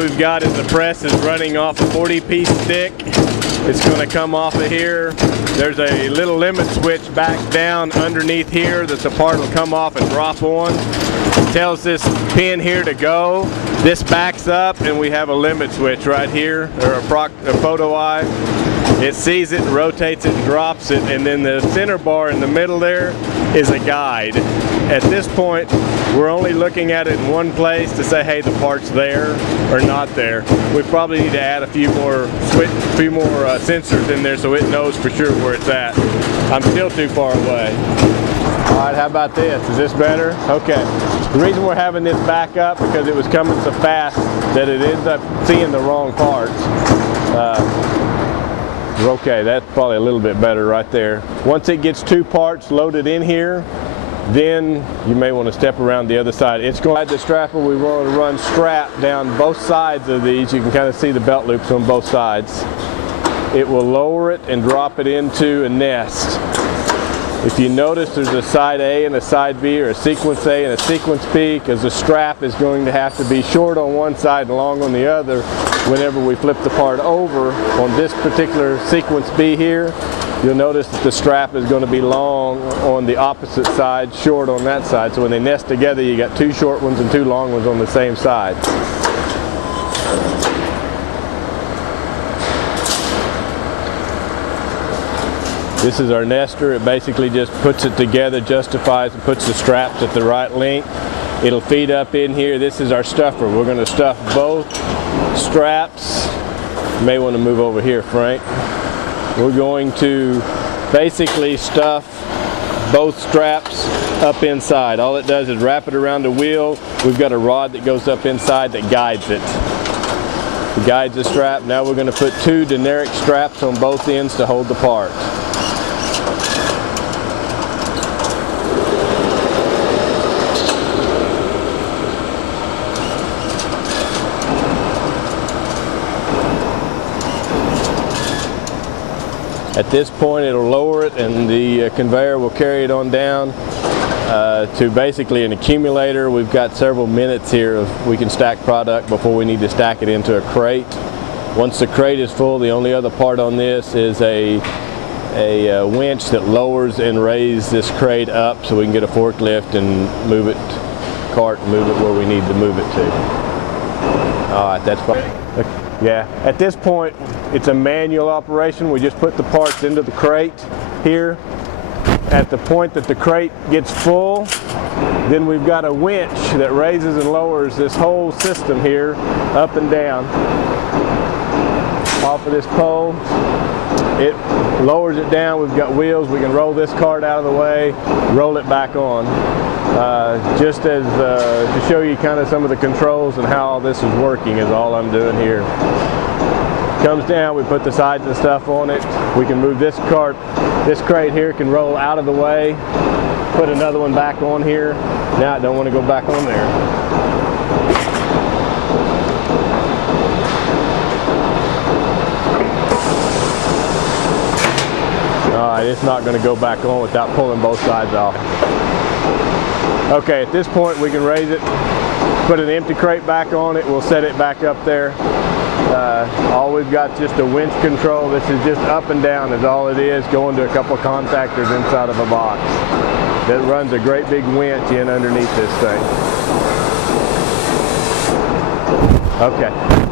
we've got is the press is running off a 40-piece stick. It's going to come off of here. There's a little limit switch back down underneath here that the part will come off and drop on. It tells this pin here to go. This backs up and we have a limit switch right here, or a photo eye. It sees it, rotates it, and drops it, and then the center bar in the middle there is a guide. At this point, we're only looking at it in one place to say, hey, the part's there or not there. We probably need to add a few more sensors in there so it knows for sure where it's at. I'm still too far away. All right, how about this? Is this better? Okay. The reason we're having this back up because it was coming so fast that it ends up seeing the wrong parts. Okay, that's probably a little bit better right there. Once it gets 2 parts loaded in here, then you may want to step around the other side. It's going to the strapper. We want to run strap down both sides of these. You can kind of see the belt loops on both sides. It will lower it and drop it into a nest. If you notice, there's a side A and a side B, or a sequence A and a sequence B, because the strap is going to have to be short on one side and long on the other whenever we flip the part over. On this particular sequence B here, you'll notice that the strap is going to be long on the opposite side, short on that side. So when they nest together, you got 2 short ones and 2 long ones on the same side. This is our nester. It basically just puts it together, justifies and puts the straps at the right length. It'll feed up in here. This is our stuffer. We're going to stuff both straps. You may want to move over here, Frank. We're going to basically stuff both straps up inside. All it does is wrap it around the wheel. We've got a rod that goes up inside that guides it. It guides the strap. Now we're going to put 2 generic straps on both ends to hold the part. At this point, it'll lower it and the conveyor will carry it on down to basically an accumulator. We've got several minutes here we can stack product before we need to stack it into a crate. Once the crate is full, the only other part on this is a winch that lowers and raises this crate up so we can get a forklift and move it, cart and move it where we need to move it to. All right, that's fine. Yeah, at this point, it's a manual operation. We just put the parts into the crate here. At the point that the crate gets full, then we've got a winch that raises and lowers this whole system here up and down off of this pole. It lowers it down. We've got wheels. We can roll this cart out of the way, roll it back on. Just as to show you kind of some of the controls and how all this is working is all I'm doing here. Comes down, we put the sides and stuff on it. We can move this cart, this crate here can roll out of the way, put another one back on here. Now I don't want to go back on there. Alright, it's not going to go back on without pulling both sides off. Okay, at this point we can raise it, put an empty crate back on it, we'll set it back up there. All we've got just a winch control. This is just up and down is all it is, going to a couple of contactors inside of a box. That runs a great big winch in underneath this thing. Okay.